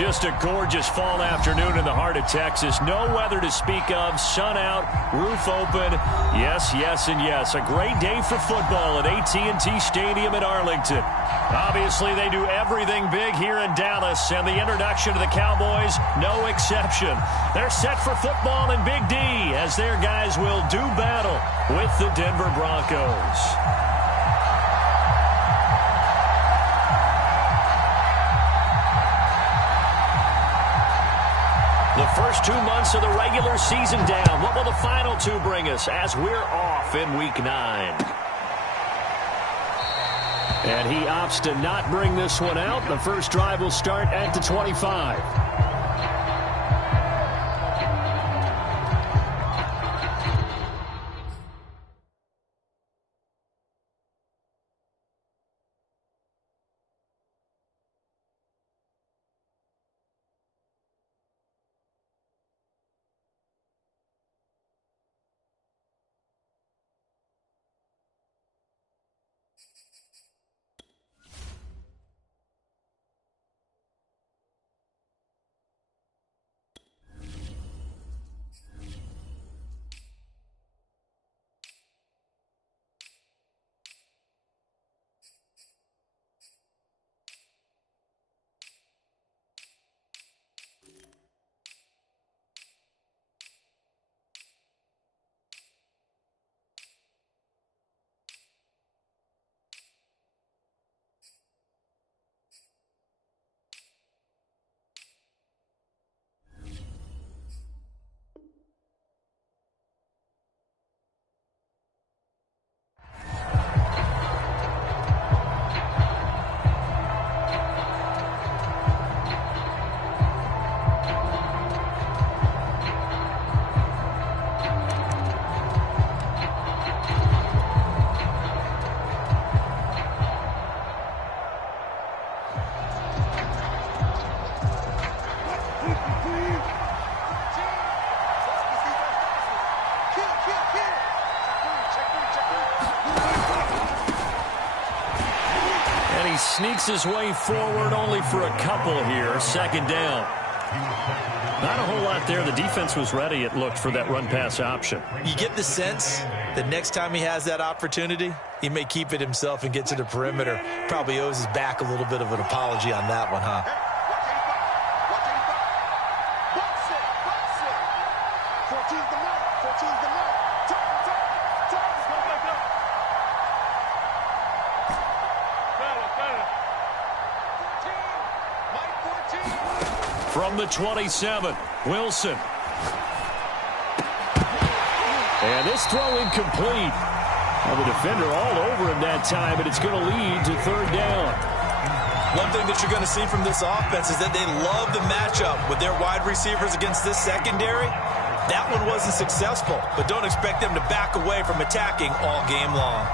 Just a gorgeous fall afternoon in the heart of Texas. No weather to speak of. Sun out, roof open. Yes, yes, and yes. A great day for football at AT&T Stadium in Arlington. Obviously, they do everything big here in Dallas, and the introduction to the Cowboys, no exception. They're set for football in Big D as their guys will do battle with the Denver Broncos. The first 2 months of the regular season down. What will the final two bring us as we're off in Week 9? And he opts to not bring this one out. The first drive will start at the 25. Sneaks his way forward only for a couple here. Second down. Not a whole lot there. The defense was ready, it looked, for that run-pass option. You get the sense that next time he has that opportunity, he may keep it himself and get to the perimeter. Probably owes his back a little bit of an apology on that one, huh? From the 27, Wilson. And this throw incomplete. Well, the defender all over him that time, but it's going to lead to third down. One thing that you're going to see from this offense is that they love the matchup with their wide receivers against this secondary. That one wasn't successful, but don't expect them to back away from attacking all game long.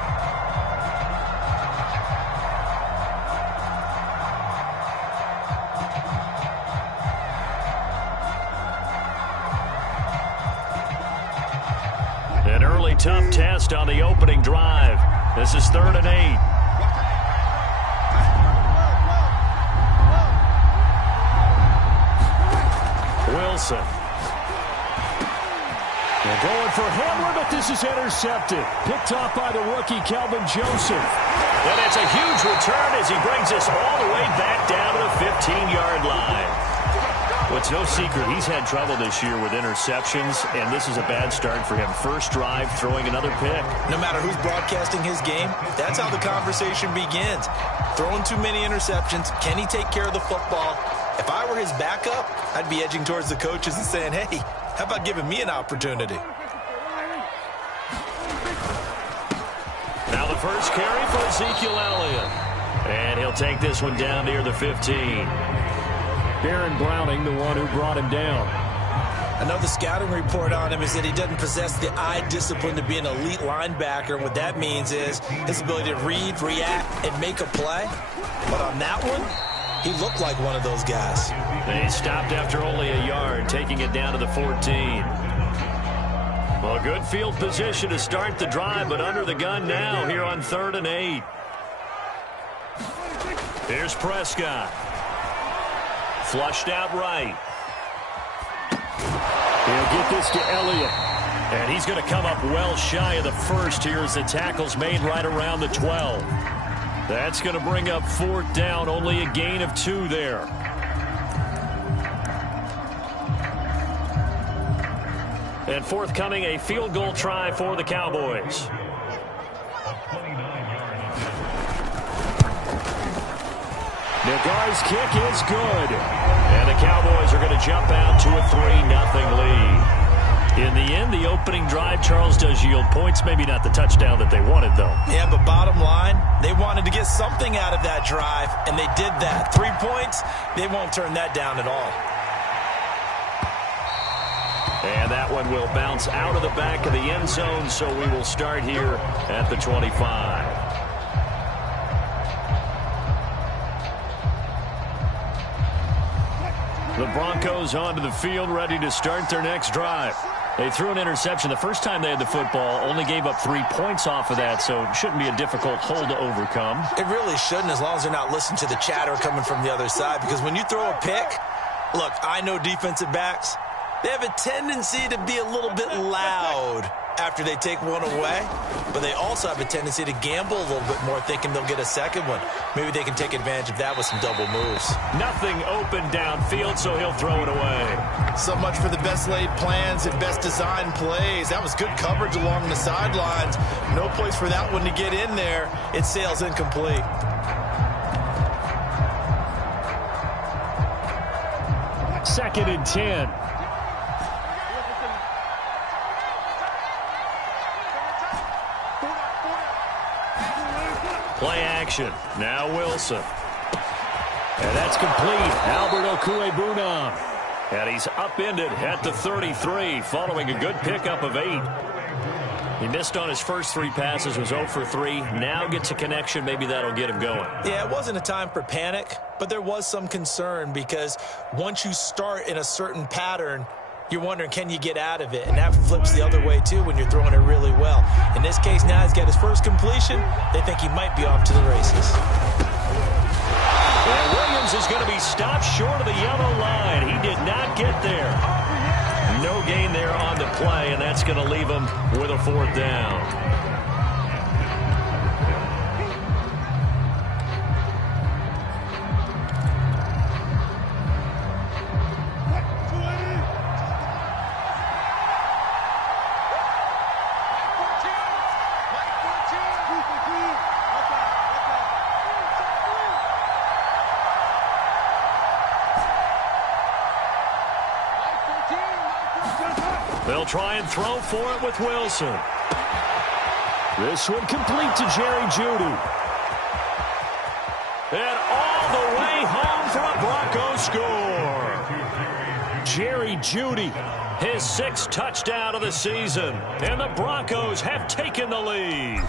An early tough test on the opening drive. This is 3rd and 8. Wilson. They're going for Hamler, but this is intercepted. Picked off by the rookie, Kelvin Joseph. And it's a huge return as he brings us all the way back down to the 15-yard line. Well, it's no secret he's had trouble this year with interceptions, and this is a bad start for him. First drive, throwing another pick. No matter who's broadcasting his game, that's how the conversation begins. Throwing too many interceptions, can he take care of the football? If I were his backup, I'd be edging towards the coaches and saying, hey, how about giving me an opportunity? Now the first carry for Ezekiel Elliott. And he'll take this one down near the 15. Baron Browning, the one who brought him down. Another scouting report on him is that he doesn't possess the eye discipline to be an elite linebacker. What that means is his ability to read, react, and make a play. But on that one, he looked like one of those guys. And he stopped after only a yard, taking it down to the 14. Well, good field position to start the drive, but under the gun now here on 3rd and 8. Here's Prescott. Flushed out right. He'll get this to Elliott. And he's going to come up well shy of the first here as the tackle's made right around the 12. That's going to bring up 4th down. Only a gain of 2 there. And forthcoming, a field goal try for the Cowboys. Nagar's kick is good. And the Cowboys are going to jump out to a 3-0 lead. In the end, the opening drive, Charles, does yield points. Maybe not the touchdown that they wanted, though. Yeah, but bottom line, they wanted to get something out of that drive, and they did that. 3 points, they won't turn that down at all. And that one will bounce out of the back of the end zone, so we will start here at the 25. The Broncos onto the field, ready to start their next drive. They threw an interception the first time they had the football, only gave up 3 points off of that, so it shouldn't be a difficult hole to overcome. It really shouldn't, as long as they're not listening to the chatter coming from the other side, because when you throw a pick, look, I know defensive backs, they have a tendency to be a little bit loud after they take one away, but they also have a tendency to gamble a little bit more, thinking they'll get a second one. Maybe they can take advantage of that with some double moves. Nothing open downfield, so he'll throw it away. So much for the best laid plans and best designed plays. That was good coverage along the sidelines. No place for that one to get in there. It sails incomplete. Second and 10. Play action. Now Wilson. And that's complete. Albert Okwuegbunam. And he's upended at the 33 following a good pickup of 8. He missed on his first 3 passes, was 0 for 3. Now gets a connection. Maybe that'll get him going. Yeah, it wasn't a time for panic, but there was some concern because once you start in a certain pattern, you're wondering, can you get out of it? And that flips the other way, too, when you're throwing it really well. In this case, now he's got his first completion. They think he might be off to the races. And Williams is going to be stopped short of the yellow line. He did not get there. No gain there on the play, and that's going to leave him with a 4th down. They'll try and throw for it with Wilson. This one complete to Jerry Jeudy. And all the way home for a Bronco score. Jerry Jeudy, his 6th touchdown of the season. And the Broncos have taken the lead.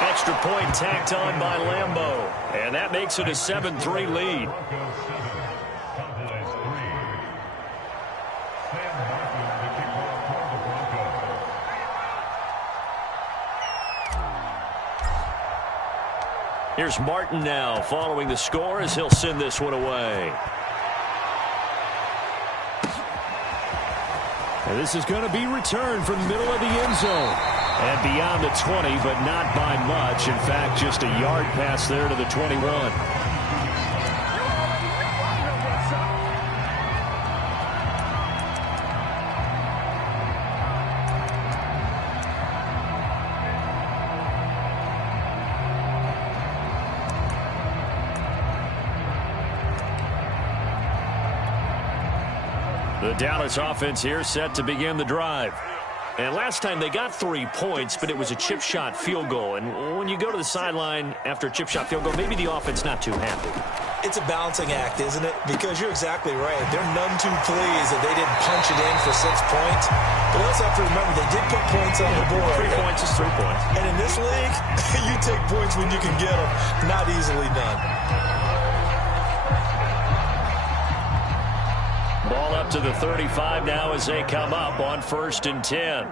Extra point tacked on by Lambeau. And that makes it a 7-3 lead. Here's Martin now following the score as he'll send this one away. And this is going to be returned from the middle of the end zone. And beyond the 20, but not by much. In fact, just a yard pass there to the 21. The Dallas offense here set to begin the drive. And last time they got 3 points, but it was a chip shot field goal. And when you go to the sideline after a chip shot field goal, maybe the offense not too happy. It's a balancing act, isn't it? Because you're exactly right. They're none too pleased that they didn't punch it in for 6 points. But you also have to remember they did put points on the board. 3 points is 3 points. And in this league, you take points when you can get them. Not easily done. Ball up to the 35 now as they come up on 1st and 10.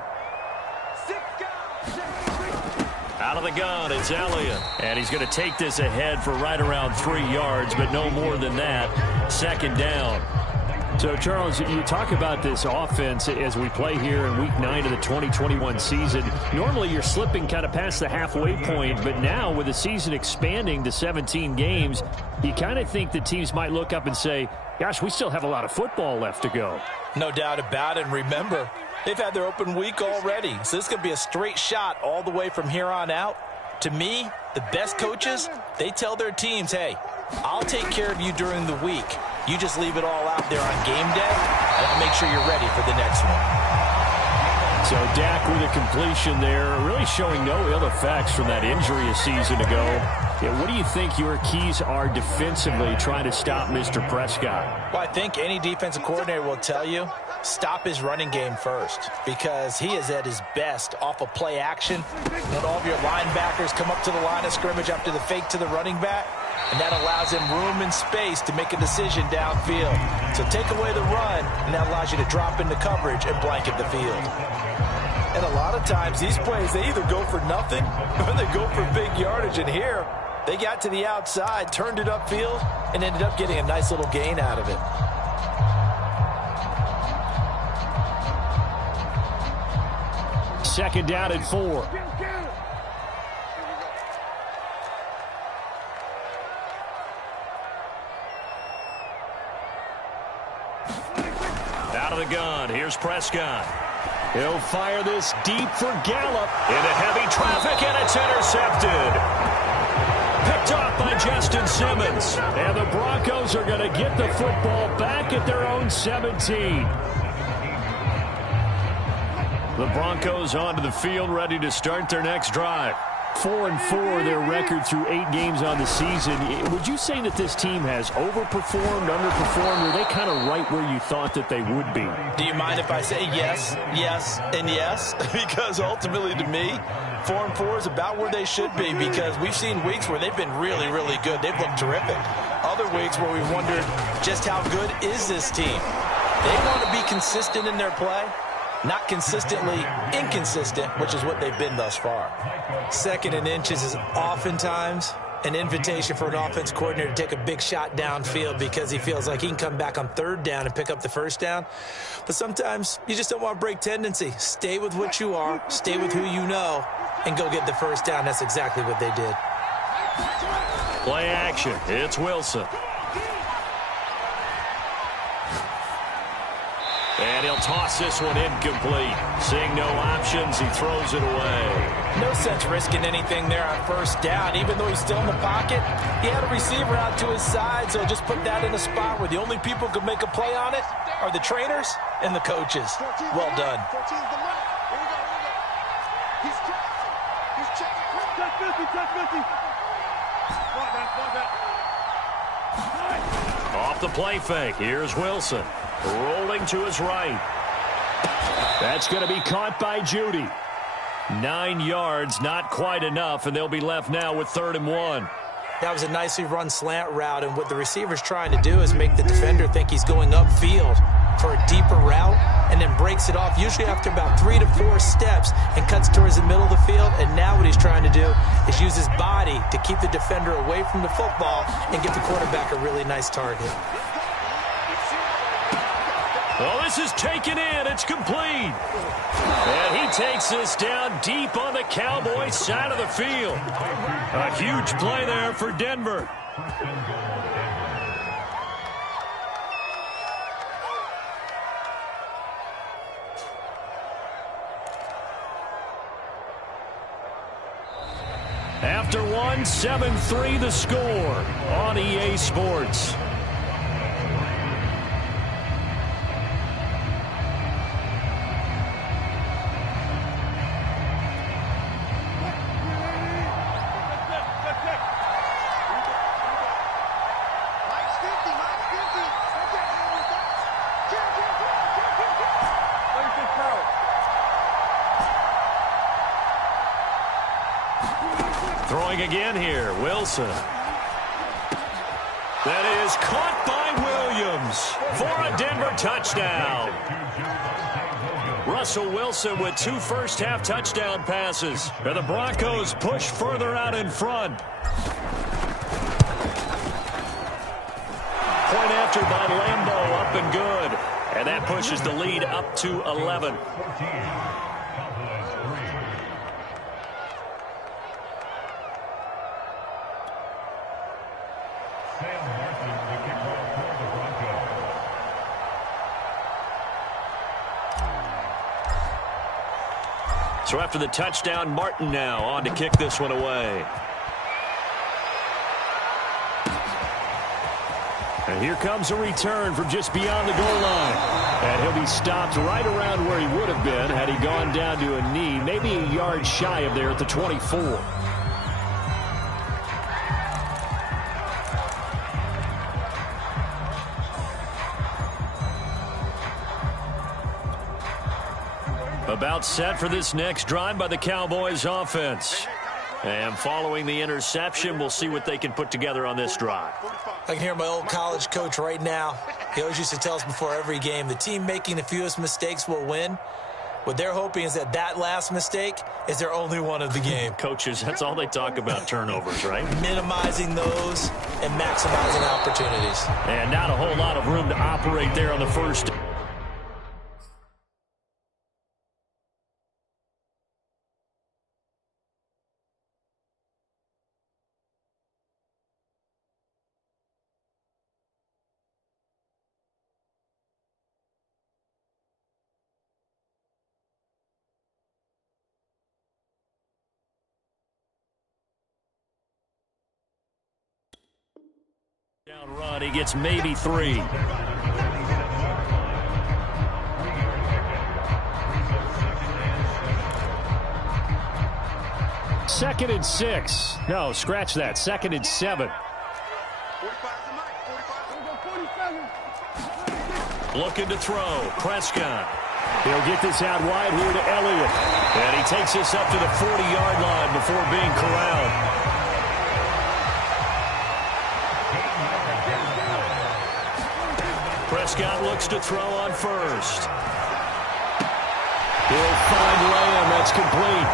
Out of the gun, it's Elliott. And he's going to take this ahead for right around 3 yards, but no more than that. 2nd down. So, Charles, you talk about this offense as we play here in Week 9 of the 2021 season. Normally, you're slipping kind of past the halfway point, but now with the season expanding to 17 games, you kind of think the teams might look up and say, gosh, we still have a lot of football left to go. No doubt about it. And remember, they've had their open week already, so this could be a straight shot all the way from here on out. To me, the best coaches, they tell their teams, hey, I'll take care of you during the week. You just leave it all out there on game day, and I'll make sure you're ready for the next one. So Dak with a completion there, really showing no ill effects from that injury a season ago. Yeah, what do you think your keys are defensively trying to stop Mr. Prescott? Well, I think any defensive coordinator will tell you, stop his running game first, because he is at his best off of play action. When all of your linebackers come up to the line of scrimmage after the fake to the running back, and that allows him room and space to make a decision downfield. So take away the run, and that allows you to drop into coverage and blanket the field. And a lot of times, these plays, they either go for nothing or they go for big yardage. And here, they got to the outside, turned it upfield, and ended up getting a nice little gain out of it. Second down and 4. Out of the gun, here's Prescott. He'll fire this deep for Gallup. Into heavy traffic, and it's intercepted. Picked off by Justin Simmons. And the Broncos are going to get the football back at their own 17. The Broncos onto the field, ready to start their next drive. 4-4, their record through 8 games on the season. Would you say that this team has overperformed, underperformed, or are they kind of right where you thought that they would be? Do you mind if I say yes, yes, and yes? Because ultimately, to me, 4-4 is about where they should be, because we've seen weeks where they've been really, really good. They've looked terrific. Other weeks where we've wondered just how good is this team. They want to be consistent in their play. Not consistently inconsistent, which is what they've been thus far. 2nd and inches is oftentimes an invitation for an offense coordinator to take a big shot downfield because he feels like he can come back on 3rd down and pick up the 1st down. But sometimes you just don't want to break tendency. Stay with what you are, stay with who you know, and go get the 1st down. That's exactly what they did. Play action. It's Wilson. And he'll toss this one incomplete. Seeing no options, he throws it away. No sense risking anything there on 1st down. Even though he's still in the pocket, he had a receiver out to his side, so just put that in a spot where the only people who can make a play on it are the trainers and the coaches. Well done. Off the play fake, here's Wilson. Rolling to his right. That's going to be caught by Judy. 9 yards, not quite enough, and they'll be left now with 3rd and 1. That was a nicely run slant route, and what the receiver's trying to do is make the defender think he's going upfield for a deeper route, and then breaks it off, usually after about 3 to 4 steps, and cuts towards the middle of the field. And now what he's trying to do is use his body to keep the defender away from the football and give the quarterback a really nice target. Oh, this is taken in. It's complete. And he takes this down deep on the Cowboys side of the field. A huge play there for Denver. After 1, 7-3 the score on EA Sports. Throwing again here, Wilson. That is caught by Williams for a Denver touchdown. Russell Wilson with 2 first-half touchdown passes. And the Broncos push further out in front. Point after by Lambeau, up and good. And that pushes the lead up to 11. So after the touchdown, Martin now on to kick this one away. And here comes a return from just beyond the goal line. And he'll be stopped right around where he would have been had he gone down to a knee, maybe a yard shy of there at the 24. About set for this next drive by the Cowboys offense. And following the interception, we'll see what they can put together on this drive. I can hear my old college coach right now. He always used to tell us before every game, the team making the fewest mistakes will win. What they're hoping is that that last mistake is their only one of the game. Coaches, that's all they talk about, turnovers, right? Minimizing those and maximizing opportunities. And not a whole lot of room to operate there on the first. Down run, he gets maybe 3. Second and 6. No, scratch that. Second and 7. Looking to throw. Prescott. He'll get this out wide here to Elliott. And he takes this up to the 40-yard line before being corralled. Prescott looks to throw on first. He'll find Lamb. That's complete.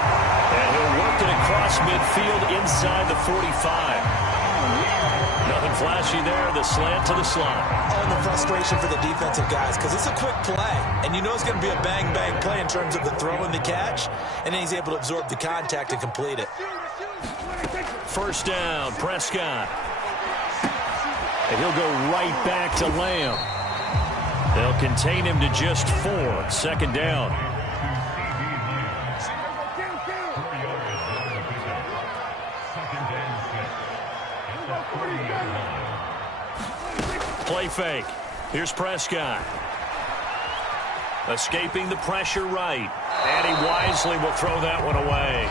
And he'll work it across midfield inside the 45. Nothing flashy there. The slant to the slot. Oh, and the frustration for the defensive guys because it's a quick play. And you know it's going to be a bang-bang play in terms of the throw and the catch. And then he's able to absorb the contact and complete it. First down, Prescott. And he'll go right back to Lamb. They'll contain him to just 4. Second down. Play fake. Here's Prescott. Escaping the pressure right. And he wisely will throw that one away.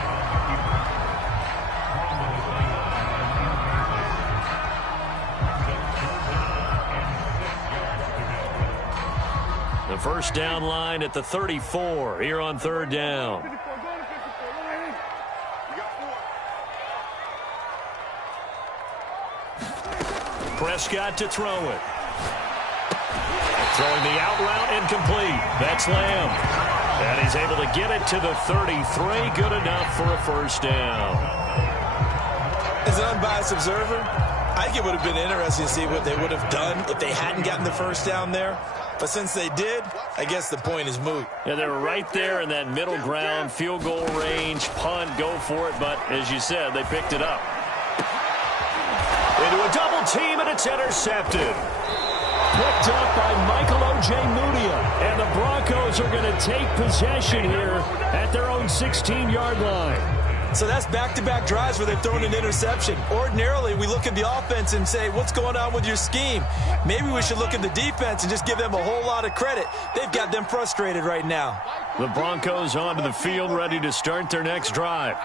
The first down line at the 34 here on third down. Prescott to throw it. Throwing the out route incomplete. That's Lamb. And he's able to get it to the 33. Good enough for a first down. As an unbiased observer, I think it would have been interesting to see what they would have done if they hadn't gotten the first down there. But since they did, I guess the point is moot. Yeah, they're right there in that middle ground, field goal range, punt, go for it. But as you said, they picked it up. Into a double team, and it's intercepted. Picked up by Michael Ojemudia. And the Broncos are going to take possession here at their own 16-yard line. So that's back-to-back drives where they've thrown an interception. Ordinarily, we look at the offense and say, what's going on with your scheme? Maybe we should look at the defense and just give them a whole lot of credit. They've got them frustrated right now. The Broncos onto the field, ready to start their next drive.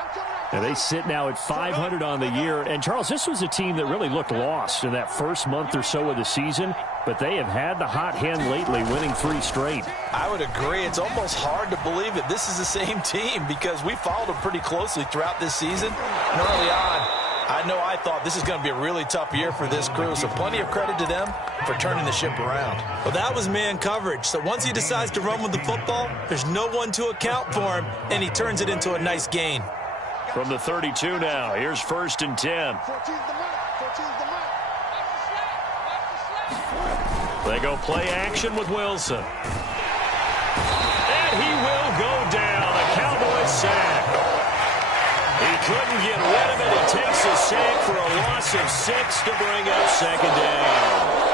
And they sit now at 500 on the year. And, Charles, this was a team that really looked lost in that first month or so of the season. But they have had the hot hand lately, winning 3 straight. I would agree. It's almost hard to believe that this is the same team because we followed them pretty closely throughout this season. And early on, I know I thought this is going to be a really tough year for this crew, so plenty of credit to them for turning the ship around. Well, that was man coverage, so once he decides to run with the football, there's no one to account for him, and he turns it into a nice gain. From the 32 now, here's 1st and 10. They go play action with Wilson. And he will go down. A Cowboys sack. He couldn't get rid of it. He takes a sack for a loss of 6 to bring up 2nd down.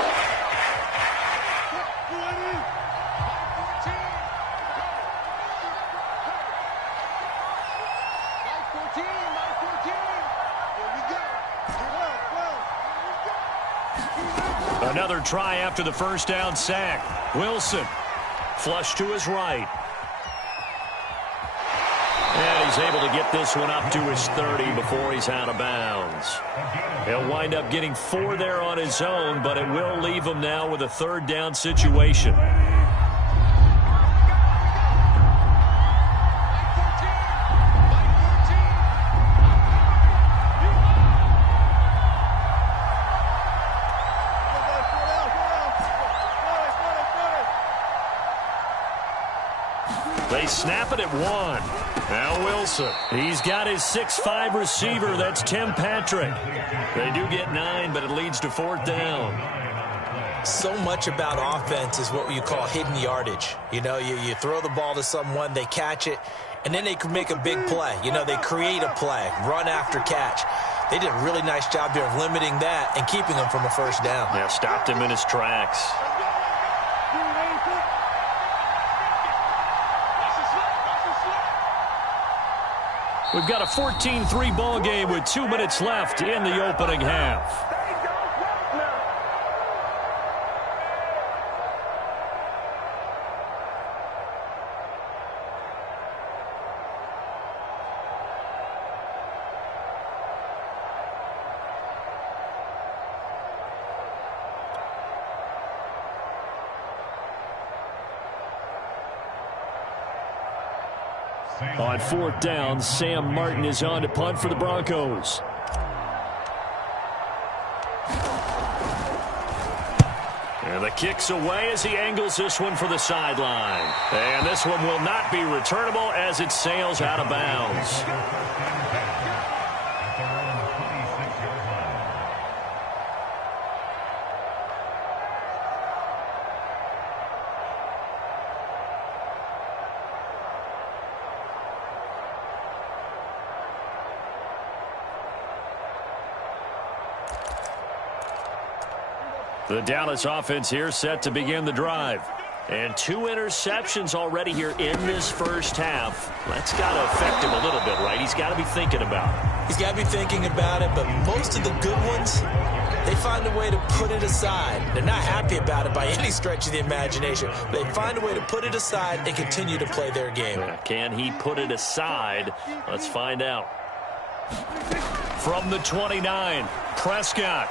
Another try after the 1st down sack. Wilson, flush to his right. And he's able to get this one up to his 30 before he's out of bounds. He'll wind up getting 4 there on his own, but it will leave him now with a 3rd down situation. They snap it at 1. Now Wilson. He's got his 6'5 receiver. That's Tim Patrick. They do get 9, but it leads to 4th down. So much about offense is what you call hidden yardage. You know, you throw the ball to someone, they catch it, and then they can make a big play. You know, they create a play, run after catch. They did a really nice job here of limiting that and keeping him from a 1st down. Yeah, stopped him in his tracks. We've got a 14-3 ball game with 2 minutes left in the opening half. On 4th down, Sam Martin is on to punt for the Broncos. And the kick's away as he angles this one for the sideline. And this one will not be returnable as it sails out of bounds. The Dallas offense here set to begin the drive. And 2 interceptions already here in this 1st half. That's got to affect him a little bit, right? He's got to be thinking about it. He's got to be thinking about it, but most of the good ones, they find a way to put it aside. They're not happy about it by any stretch of the imagination. They find a way to put it aside and continue to play their game. Can he put it aside? Let's find out. From the 29, Prescott.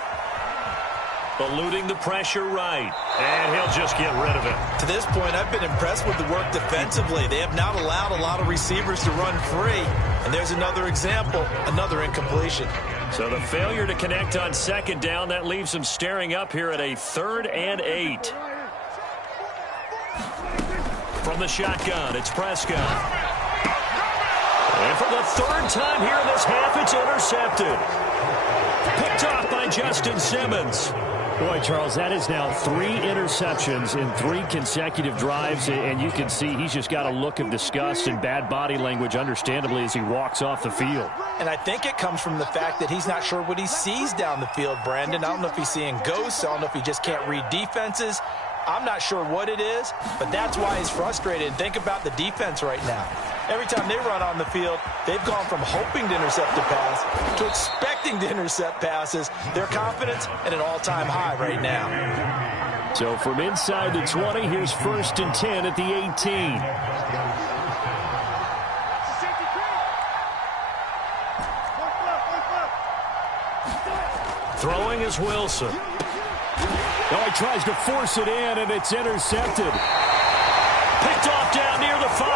Eluding the pressure right. And he'll just get rid of it. To this point, I've been impressed with the work defensively. They have not allowed a lot of receivers to run free. And there's another example, another incompletion. So the failure to connect on 2nd down, that leaves him staring up here at a 3rd and 8. From the shotgun, it's Prescott. And for the 3rd time here in this half, it's intercepted. Picked off by Justin Simmons. Boy, Charles, that is now 3 interceptions in 3 consecutive drives, and you can see he's just got a look of disgust and bad body language, understandably, as he walks off the field. And I think it comes from the fact that he's not sure what he sees down the field, Brandon. I don't know if he's seeing ghosts. I don't know if he just can't read defenses. I'm not sure what it is, but that's why he's frustrated. And think about the defense right now. Every time they run on the field, they've gone from hoping to intercept a pass to expecting to intercept passes. Their confidence at an all-time high right now. So from inside the 20, here's 1st and 10 at the 18. Throwing is Wilson. Oh, he tries to force it in, and it's intercepted. Picked off down near the 5.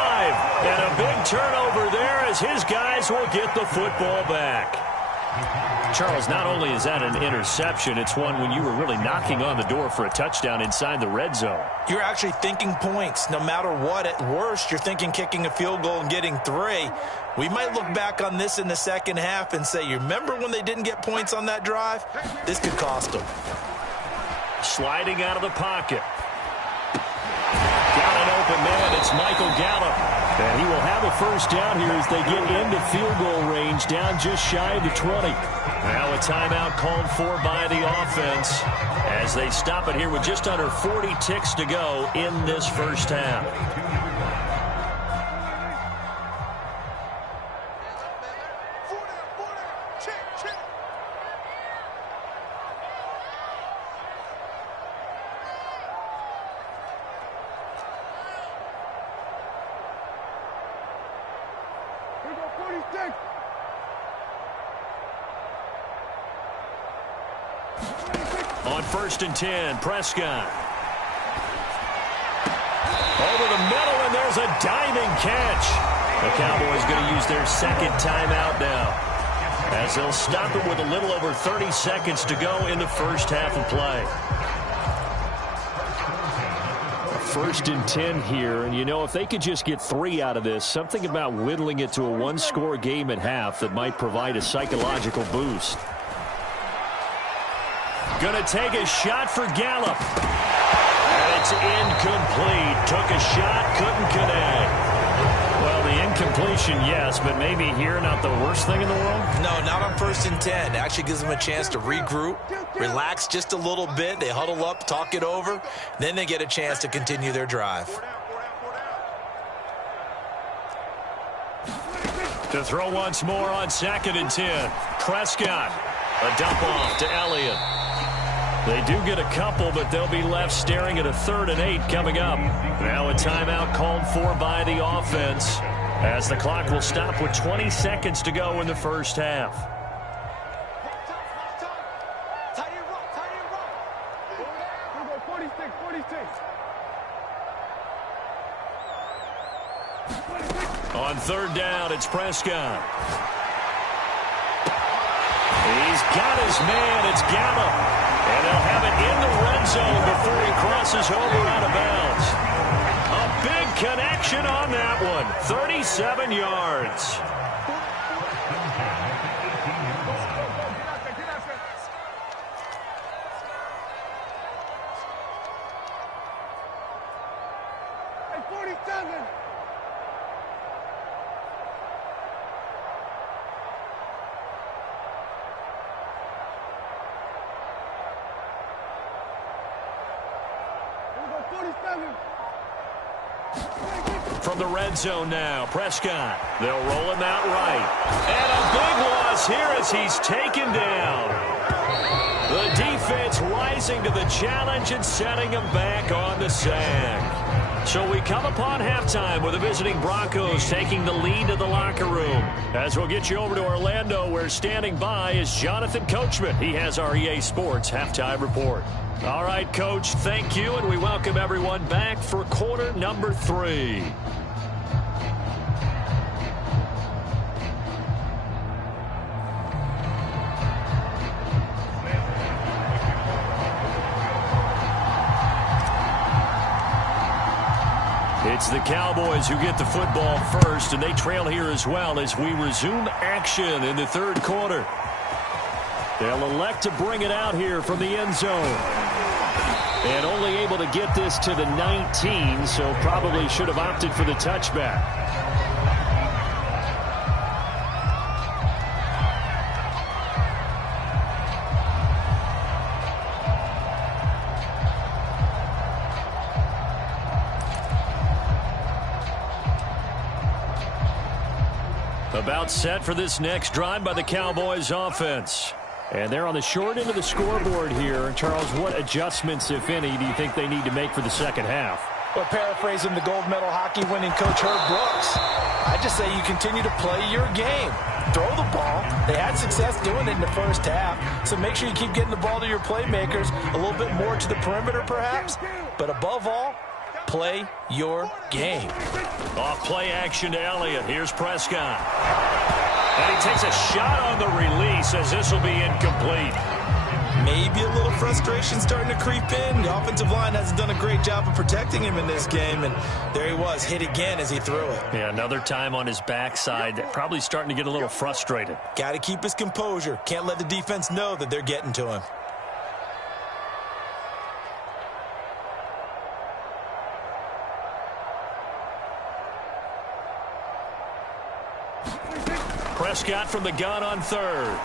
And a big turnover there as his guys will get the football back. Charles, not only is that an interception, it's one when you were really knocking on the door for a touchdown inside the red zone. You're actually thinking points. No matter what, at worst, you're thinking kicking a field goal and getting 3. We might look back on this in the second half and say, you remember when they didn't get points on that drive? This could cost them. Sliding out of the pocket. Got an open man. It's Michael Gallup. And he will have a first down here as they get into field goal range, down just shy of the 20. Now a timeout called for by the offense as they stop it here with just under 40 ticks to go in this first half. On 1st and 10, Prescott. Over the middle, and there's a diving catch. The Cowboys going to use their second timeout now, as they'll stop it with a little over 30 seconds to go in the first half of play. 1st and 10 here, and you know, if they could just get 3 out of this, something about whittling it to a one-score game at half that might provide a psychological boost. Going to take a shot for Gallup. And it's incomplete. Took a shot, couldn't connect. Well, the incompletion, yes, but maybe here not the worst thing in the world? No, not on 1st and 10. It actually gives them a chance to regroup, relax just a little bit. They huddle up, talk it over. Then they get a chance to continue their drive. To throw once more on 2nd and 10. Prescott. A dump off to Elliott. They do get a couple, but they'll be left staring at a 3rd and 8 coming up. Now a timeout called for by the offense, as the clock will stop with 20 seconds to go in the first half. On 3rd down, it's Prescott. He's got his man. It's Gallup. And they'll have it in the red zone before he crosses over out of bounds. A big connection on that one. 37 yards. From the red zone now, Prescott. They'll roll him out right. And a big loss here as he's taken down. The defense rising to the challenge and setting him back on the sack. So we come upon halftime with the visiting Broncos taking the lead to the locker room. As we'll get you over to Orlando, where standing by is Jonathan Coachman. He has our EA Sports halftime report. All right, Coach, thank you, and we welcome everyone back for quarter number 3. It's the Cowboys who get the football first, and they trail here as well as we resume action in the 3rd quarter. They'll elect to bring it out here from the end zone. And only able to get this to the 19, so probably should have opted for the touchback. About set for this next drive by the Cowboys offense. And they're on the short end of the scoreboard here. Charles, what adjustments, if any, do you think they need to make for the second half? Well, paraphrasing the gold medal hockey winning coach Herb Brooks, I just say you continue to play your game. Throw the ball. They had success doing it in the first half, so make sure you keep getting the ball to your playmakers, a little bit more to the perimeter perhaps, but above all, play your game. Off play action to Elliott. Here's Prescott. And he takes a shot on the release as this will be incomplete. Maybe a little frustration starting to creep in. The offensive line hasn't done a great job of protecting him in this game, and there he was, hit again as he threw it. Yeah, another time on his backside, probably starting to get a little frustrated. Got to keep his composure. Can't let the defense know that they're getting to him. Prescott from the gun on third.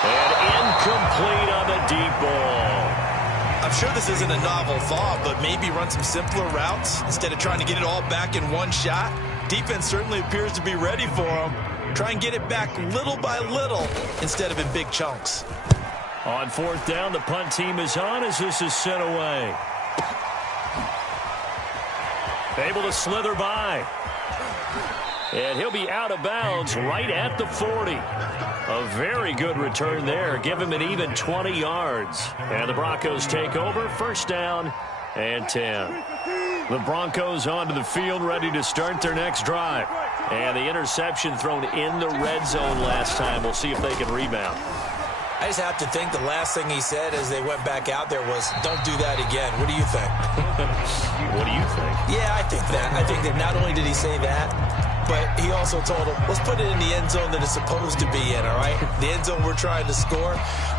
And incomplete on the deep ball. I'm sure this isn't a novel thought, but maybe run some simpler routes instead of trying to get it all back in one shot. Defense certainly appears to be ready for him. Try and get it back little by little instead of in big chunks. On fourth down, the punt team is on as this is sent away. Able to slither by. And he'll be out of bounds right at the 40. A very good return there. Give him an even 20 yards. And the Broncos take over. First down and 10. The Broncos onto the field ready to start their next drive. And the interception thrown in the red zone last time. We'll see if they can rebound. I just have to think the last thing he said as they went back out there was, don't do that again. What do you think? What do you think? Yeah, I think that. I think that not only did he say that, but he also told him, let's put it in the end zone that it's supposed to be in, all right? The end zone we're trying to score.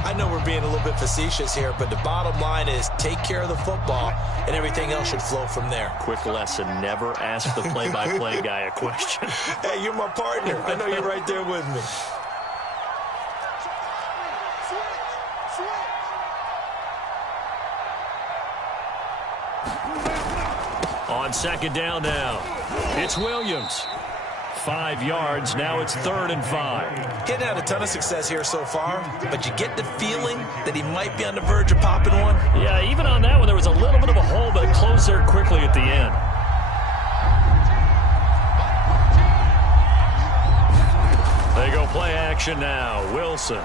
I know we're being a little bit facetious here, but the bottom line is take care of the football, and everything else should flow from there. Quick lesson, never ask the play-by-play guy a question. Hey, you're my partner. I know you're right there with me. On second down now, it's Williams. 5 yards, now it's 3rd and 5. He's had a ton of success here so far, but you get the feeling that he might be on the verge of popping one. Yeah, even on that one, there was a little bit of a hole, but it closed there quickly at the end. They go play action now. Wilson.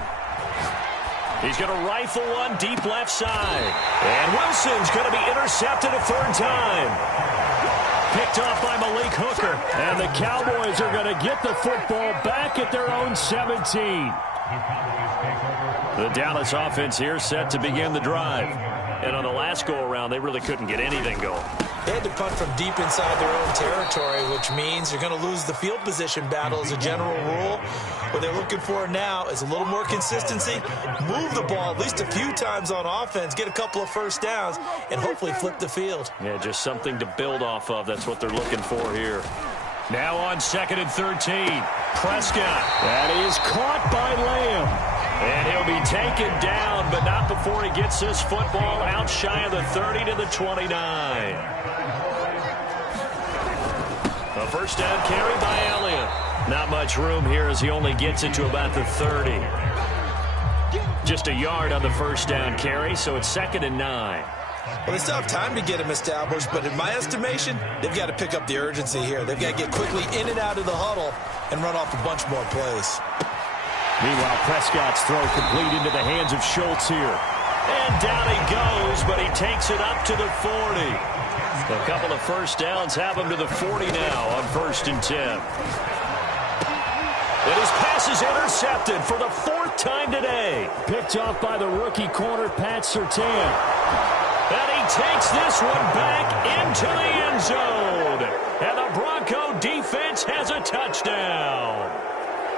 He's going to rifle one deep left side. And Wilson's going to be intercepted a 3rd time. Picked off by Malik Hooker. And the Cowboys are going to get the football back at their own 17. The Dallas offense here set to begin the drive. And on the last go-around, they really couldn't get anything going. They had to punt from deep inside their own territory, which means you're going to lose the field position battle as a general rule. What they're looking for now is a little more consistency, move the ball at least a few times on offense, get a couple of first downs, and hopefully flip the field. Yeah, just something to build off of. That's what they're looking for here. Now on 2nd and 13. Prescott. That is caught by Lamb. And he'll be taken down, but not before he gets this football out shy of the 30 to the 29. A first down carry by Elliott. Not much room here as he only gets it to about the 30. Just a yard on the first down carry, so it's 2nd and 9. Well, they still have time to get him established, but in my estimation, they've got to pick up the urgency here. They've got to get quickly in and out of the huddle and run off a bunch more plays. Meanwhile, Prescott's throw complete into the hands of Schultz here. And down he goes, but he takes it up to the 40. A couple of first downs have him to the 40 now on 1st and 10. And his pass is intercepted for the 4th time today. Picked off by the rookie corner, Pat Surtain. And he takes this one back into the end zone. And the Bronco defense has a touchdown.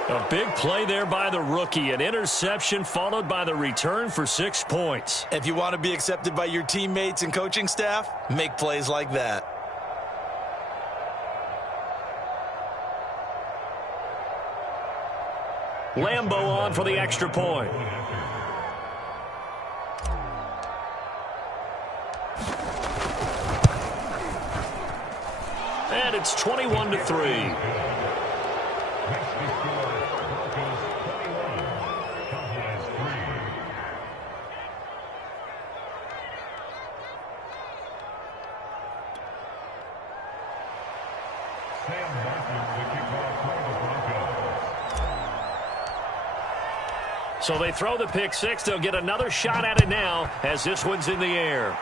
A big play there by the rookie. An interception followed by the return for 6 points. If you want to be accepted by your teammates and coaching staff, make plays like that. Lambeau on for the extra point. And it's 21-3. So they throw the pick six. They'll get another shot at it now as this one's in the air.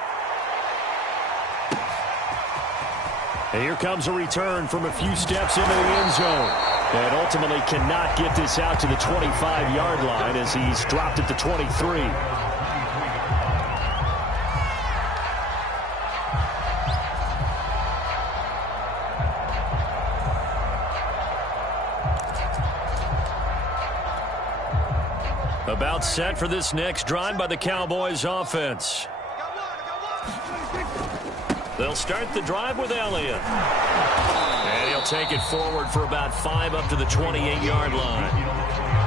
And here comes a return from a few steps into the end zone. And ultimately cannot get this out to the 25-yard line as he's dropped at the 23. About set for this next drive by the Cowboys offense. They'll start the drive with Elliott. And he'll take it forward for about 5 up to the 28-yard line.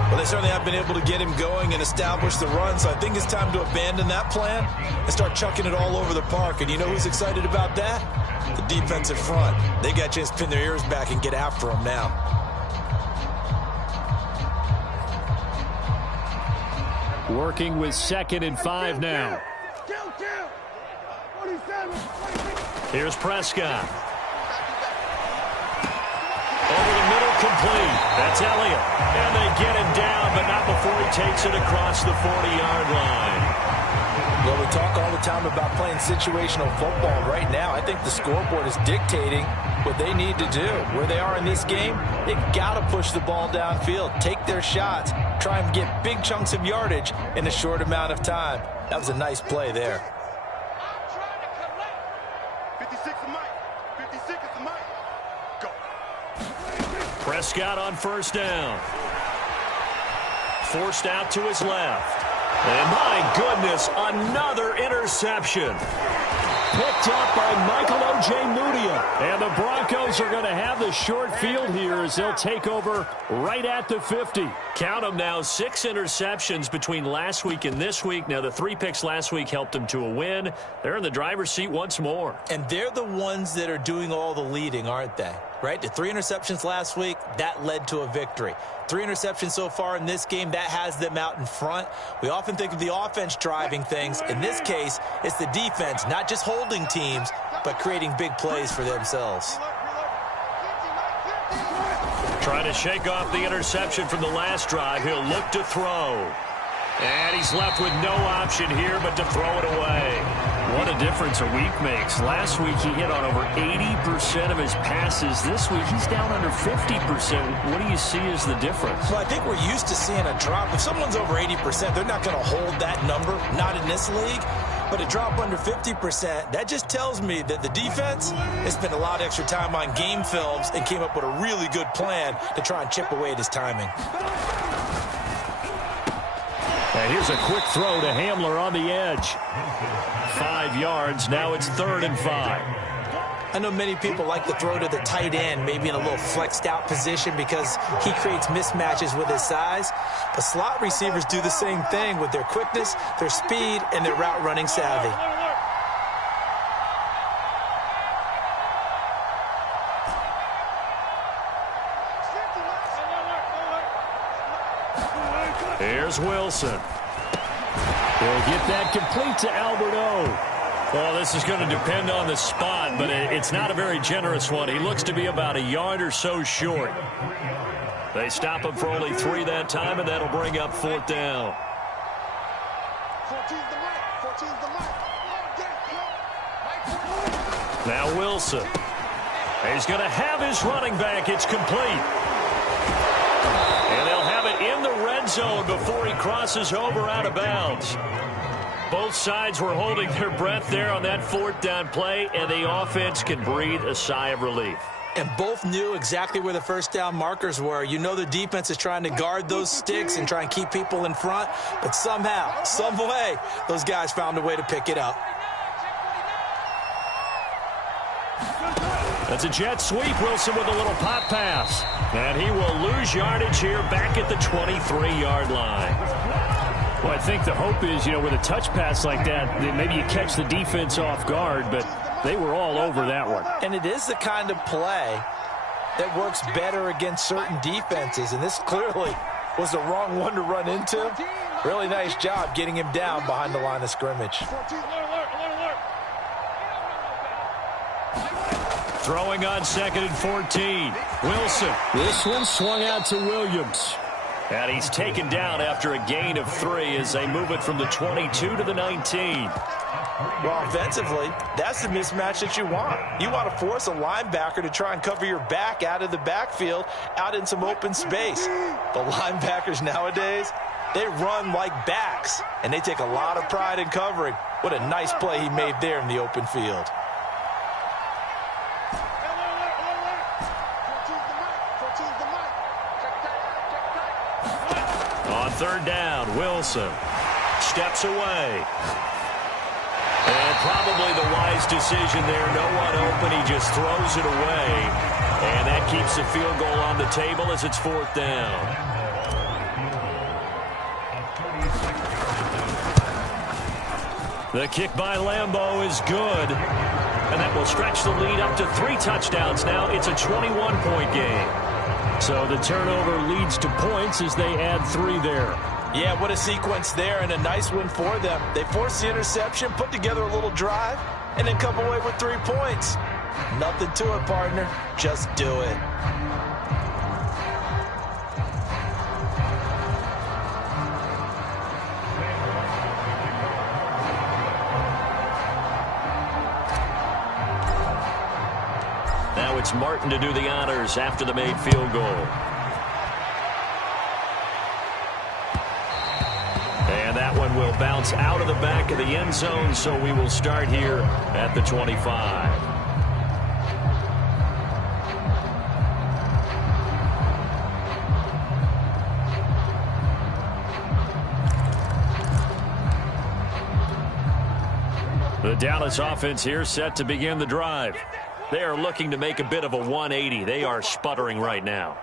Well, they certainly have been able to get him going and establish the run, so I think it's time to abandon that plan and start chucking it all over the park. And you know who's excited about that? The defensive front. They got a chance to pin their ears back and get after him now. Working with 2nd and 5 now. Here's Prescott. Over the middle, complete. That's Elliott. And they get him down, but not before he takes it across the 40-yard line. Well, we talk all the time about playing situational football. Right now, I think the scoreboard is dictating what they need to do. Where they are in this game, they've got to push the ball downfield, take their shots, try and get big chunks of yardage in a short amount of time. That was a nice play there. Prescott on first down. Forced out to his left. And my goodness, another interception. Picked up by Michael Ojemudia. And the Broncos are going to have the short field here as they'll take over right at the 50. Count them now, 6 interceptions between last week and this week. Now, the 3 picks last week helped them to a win. They're in the driver's seat once more. And they're the ones that are doing all the leading, aren't they? Right? The 3 interceptions last week, that led to a victory. 3 interceptions so far in this game, that has them out in front. We often think of the offense driving things. In this case, it's the defense, not just holding teams, but creating big plays for themselves. Trying to shake off the interception from the last drive. He'll look to throw. And he's left with no option here but to throw it away. What a difference a week makes. Last week he hit on over 80% of his passes. This week he's down under 50%. What do you see as the difference? Well, I think we're used to seeing a drop. If someone's over 80%, they're not going to hold that number, not in this league. But a drop under 50%, that just tells me that the defense has spent a lot of extra time on game films and came up with a really good plan to try and chip away at his timing. And here's a quick throw to Hamler on the edge. 5 yards. Now it's 3rd and 5. I know many people like to throw to the tight end, maybe in a little flexed out position because he creates mismatches with his size. But slot receivers do the same thing with their quickness, their speed, and their route running savvy. Here's Wilson. He'll get that complete to Albert O. Well, this is going to depend on the spot, but it's not a very generous one. He looks to be about a yard or so short. They stop him for only 3 that time, and that'll bring up 4th down. Now Wilson. He's going to have his running back. It's complete. And they'll have it in the red zone before he crosses over out of bounds. Both sides were holding their breath there on that 4th down play, and the offense can breathe a sigh of relief. And both knew exactly where the first down markers were. You know the defense is trying to guard those sticks and try and keep people in front, but somehow, some way, those guys found a way to pick it up. That's a jet sweep. Wilson with a little pop pass. And he will lose yardage here back at the 23-yard line. Well, I think the hope is, with a touch pass like that maybe you catch the defense off guard, but they were all over that one. And it is the kind of play that works better against certain defenses, and this clearly was the wrong one to run into. Really nice job getting him down behind the line of scrimmage. Throwing on 2nd and 14. Wilson. This one swung out to Williams. And he's taken down after a gain of 3 as they move it from the 22 to the 19. Well, offensively, that's the mismatch that you want. You want to force a linebacker to try and cover your back out of the backfield, out in some open space. The linebackers nowadays, they run like backs, and they take a lot of pride in covering. What a nice play he made there in the open field. On third down, Wilson steps away. And probably the wise decision there. No one open. He just throws it away. And that keeps the field goal on the table as it's fourth down. The kick by Lambeau is good. And that will stretch the lead up to 3 touchdowns now. It's a 21-point game. So the turnover leads to points as they add 3 there. Yeah, what a sequence there, and a nice win for them. They forced the interception, put together a little drive, and then come away with 3 points. Nothing to it, partner. Just do it. Now it's Martin to do the honors after the made field goal. And that one will bounce out of the back of the end zone, so we will start here at the 25. The Dallas offense here set to begin the drive. They are looking to make a bit of a 180. They are sputtering right now.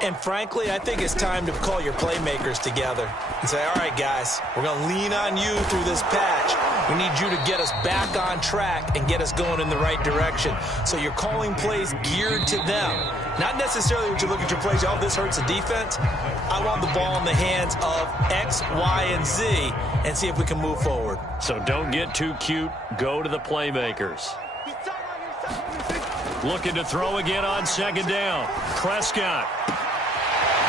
And frankly, I think it's time to call your playmakers together and say, all right, guys, we're going to lean on you through this patch. We need you to get us back on track and get us going in the right direction. So you're calling plays geared to them. Not necessarily what you look at your plays, oh, this hurts the defense. I want the ball in the hands of X, Y, and Z and see if we can move forward. So don't get too cute. Go to the playmakers. Looking to throw again on second down. Prescott.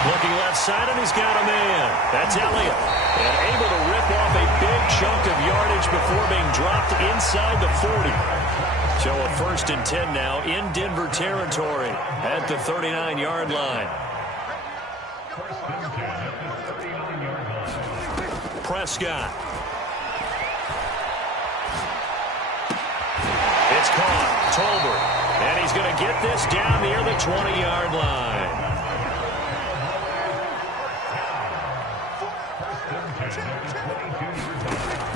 Looking left side, and he's got a man. That's Elliott. And able to rip off a big chunk of yardage before being dropped inside the 40. So a 1st and 10 now in Denver territory at the 39-yard line. Prescott. It's caught. Tolbert. And he's going to get this down near the 20-yard line.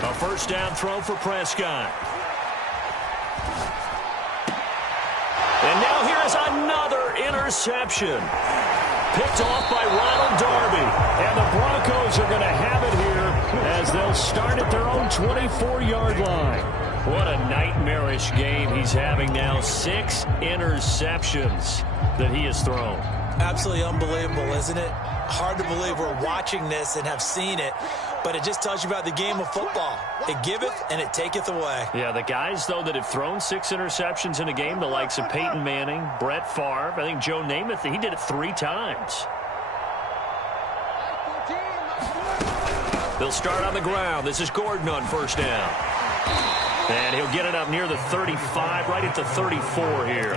A 1st down throw for Prescott. And now here is another interception. Picked off by Ronald Darby. And the Broncos are going to have it here as they'll start at their own 24-yard line. What a nightmarish game he's having now. 6 interceptions that he has thrown. Absolutely unbelievable, isn't it? Hard to believe we're watching this and have seen it, but it just tells you about the game of football. It giveth and it taketh away. Yeah, the guys, though, that have thrown 6 interceptions in a game, the likes of Peyton Manning, Brett Favre, I think Joe Namath, he did it 3 times. They'll start on the ground. This is Gordon on 1st down. And he'll get it up near the 35, right at the 34 here.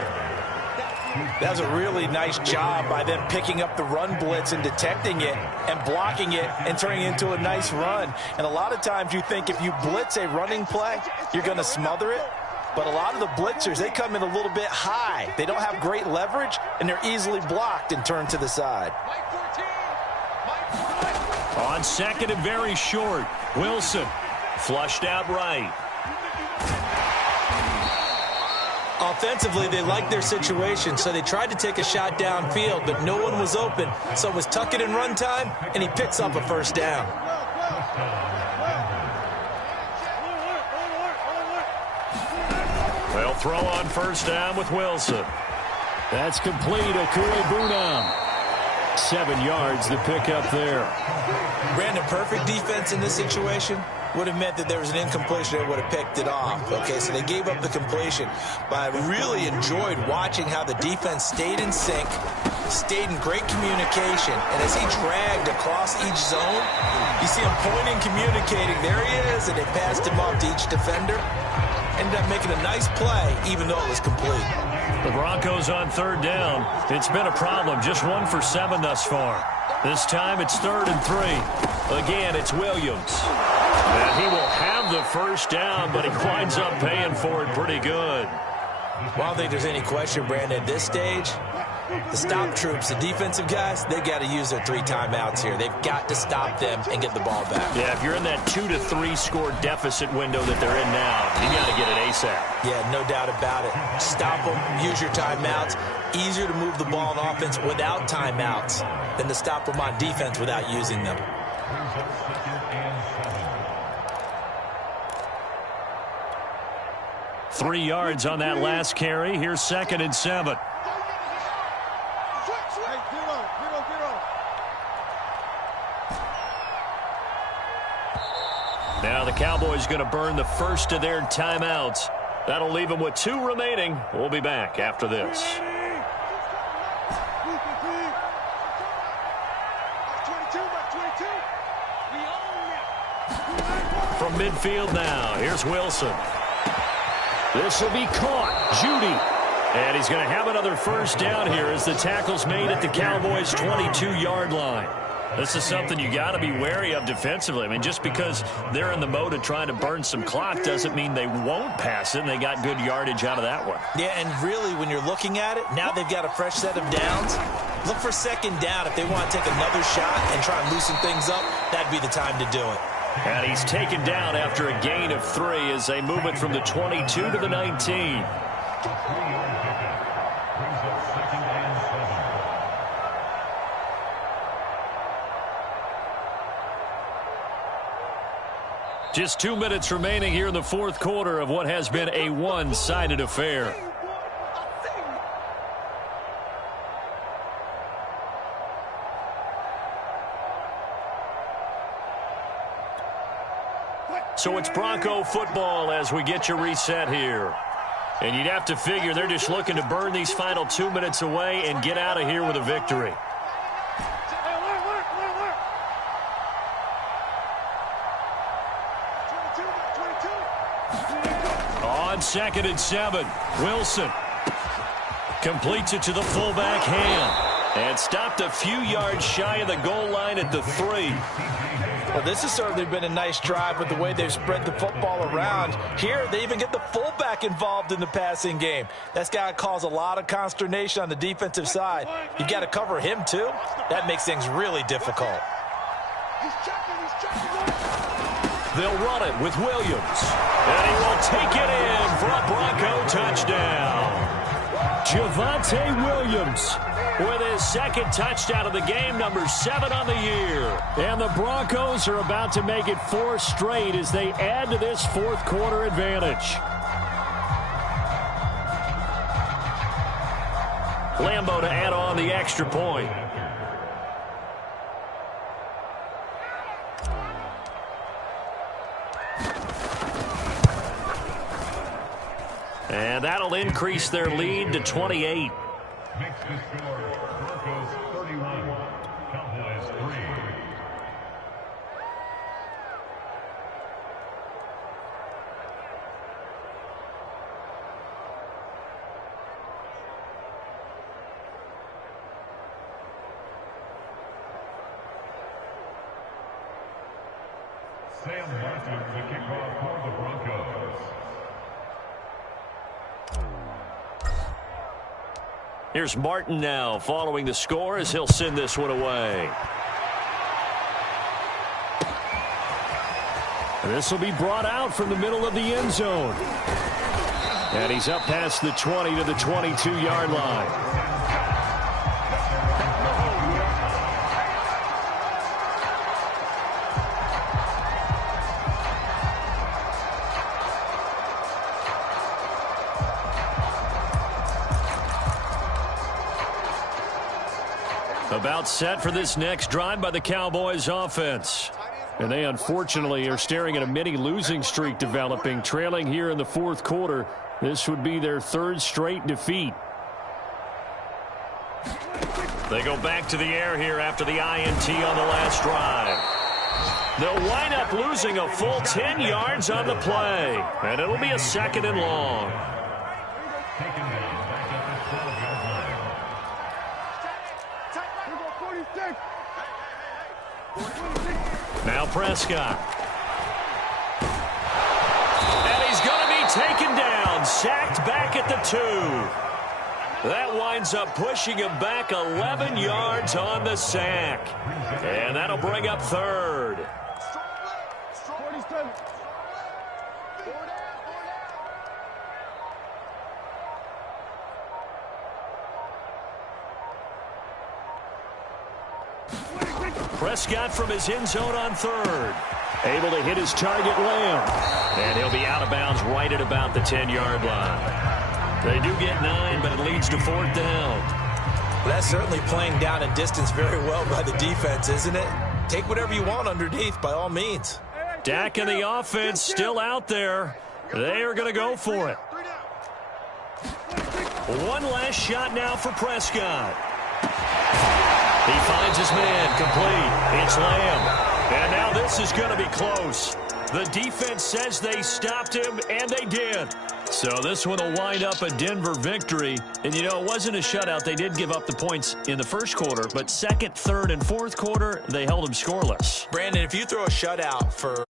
That was a really nice job by them picking up the run blitz and detecting it and blocking it and turning it into a nice run. And a lot of times you think if you blitz a running play, you're going to smother it. But a lot of the blitzers, they come in a little bit high. They don't have great leverage, and they're easily blocked and turned to the side. On 2nd and very short, Wilson flushed out right. Offensively, they liked their situation, so they tried to take a shot downfield, but no one was open. So it was tuck it in run time, and he picks up a 1st down. They'll throw on 1st down with Wilson. That's complete. Akure-Bunam. 7 yards to pick up there. Brandon, perfect defense in this situation would have meant that there was an incompletion that would have picked it off. Okay, so they gave up the completion. But I really enjoyed watching how the defense stayed in sync, stayed in great communication. And as he dragged across each zone, you see him pointing, communicating. There he is, and they passed him off to each defender. Ended up making a nice play, even though it was complete. The Broncos on third down. It's been a problem. Just 1 for 7 thus far. This time it's 3rd and 3. Again, it's Williams. And he will have the first down, but he winds up paying for it pretty good. Well, I don't think there's any question, Brandon, at this stage, the stop troops, the defensive guys, they got to use their 3 timeouts here. They've got to stop them and get the ball back. Yeah, if you're in that 2 to 3 score deficit window that they're in now, you got to get it ASAP. Yeah, no doubt about it. Stop them, use your timeouts. Easier to move the ball on offense without timeouts than to stop them on defense without using them. Three yards on that last carry. Here's 2nd and 7. Now the Cowboys going to burn the first of their timeouts. That'll leave them with 2 remaining. We'll be back after this. From midfield now, here's Wilson. This will be caught. Judy. And he's going to have another first down here as the tackle's made at the Cowboys' 22-yard line. This is something you got to be wary of defensively. I mean, just because they're in the mode of trying to burn some clock doesn't mean they won't pass it, and they got good yardage out of that one. Yeah, and really, when you're looking at it, now they've got a fresh set of downs. Look for 2nd down. If they want to take another shot and try and loosen things up, that'd be the time to do it. And he's taken down after a gain of 3 as they move it from the 22 to the 19. Just 2 minutes remaining here in the 4th quarter of what has been a one-sided affair. So it's Bronco football as we get you reset here. And you'd have to figure they're just looking to burn these final 2 minutes away and get out of here with a victory. On 2nd and 7, Wilson completes it to the fullback Ham and stopped a few yards shy of the goal line at the 3. Well, this has certainly been a nice drive with the way they've spread the football around. Here, they even get the fullback involved in the passing game. That's got to cause a lot of consternation on the defensive side. You got to cover him, too. That makes things really difficult. They'll run it with Williams. And he will take it in for a Bronco touchdown. Javonte Williams with his 2nd touchdown of the game, number 7 on the year. And the Broncos are about to make it 4 straight as they add to this 4th quarter advantage. Lambo to add on the extra point. And that'll increase their lead to 28. Makes the score Broncos 31, Cowboys 3. Sam Martin, the kickoff for the Broncos. Here's Martin now following the score as he'll send this one away. This will be brought out from the middle of the end zone. And he's up past the 20 to the 22-yard line. About set for this next drive by the Cowboys offense. And they unfortunately are staring at a mini losing streak developing, trailing here in the 4th quarter. This would be their 3rd straight defeat. They go back to the air here after the INT on the last drive. They'll wind up losing a full 10 yards on the play, and it'll be a 2nd and long. Now Prescott. And he's going to be taken down, sacked back at the 2. That winds up pushing him back 11 yards on the sack. And that'll bring up 3rd. Prescott from his end zone on 3rd. Able to hit his target, Lamb. And he'll be out of bounds right at about the 10-yard line. They do get 9, but it leads to 4th down. That's certainly playing down and distance very well by the defense, isn't it? Take whatever you want underneath, by all means. Dak and the offense still out there. They are going to go for it. One last shot now for Prescott. He finds his man, complete. It's Lamb. And now this is going to be close. The defense says they stopped him, and they did. So this one will wind up a Denver victory. And, you know, it wasn't a shutout. They did give up the points in the first quarter, but second, third, and fourth quarter, they held them scoreless. Brandon, if you throw a shutout for